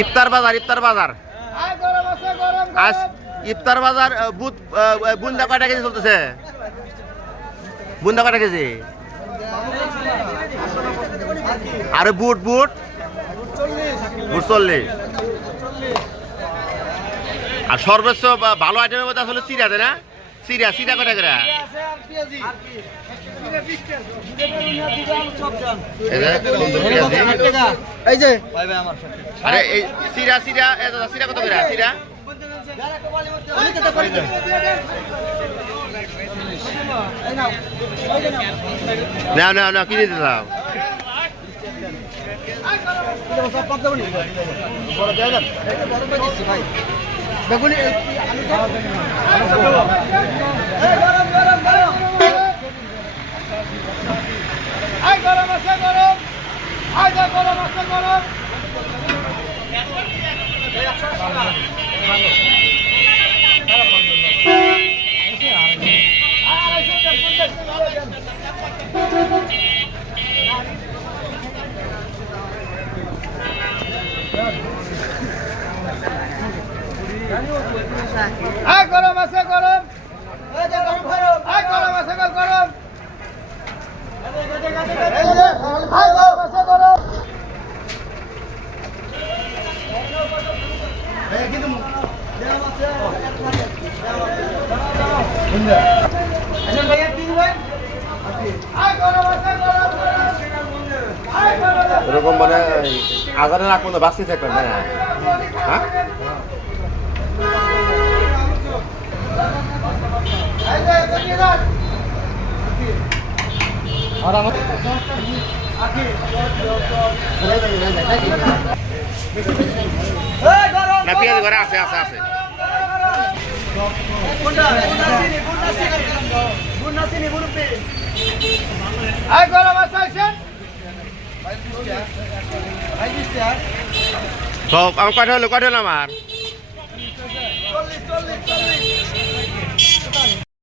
ইফতার বাজার ইফতার বাজার। আজ ইফতার বাজার বুধ বুন্দা কয়টা কেজি চলতেছে? বুন্দা কয়টা কেজি? আরে বুট বুট। বুট চল্লিশ। আর সর্বোচ্চ ভালো আইটেমের মধ্যে আসলে চিরা দেয় না? চিরা চিরা কয়টা করে? এই যে, আরে এই চিরা চিরা চিরা কত করে? চিরা না না না কিনে দিতে দাও। আয় যা গরম আছে গরম গরম আছে গরম। আছে গরম এই যে, আয় গরম আছে গরম। আয় গরম আছে গরম। গরম আয় গরম। আছে এরকম মানে আজানের আগ পর্যন্ত বাঁচতে থাকবেন না হ্যাঁ? না পেঁয়াজ ঘরে আছে আছে আছে আয় গরম আছে আইছেন সব আমার কয়টা হলো কয়টা হলো আমার চল্লিশ চল্লিশ চল্লিশ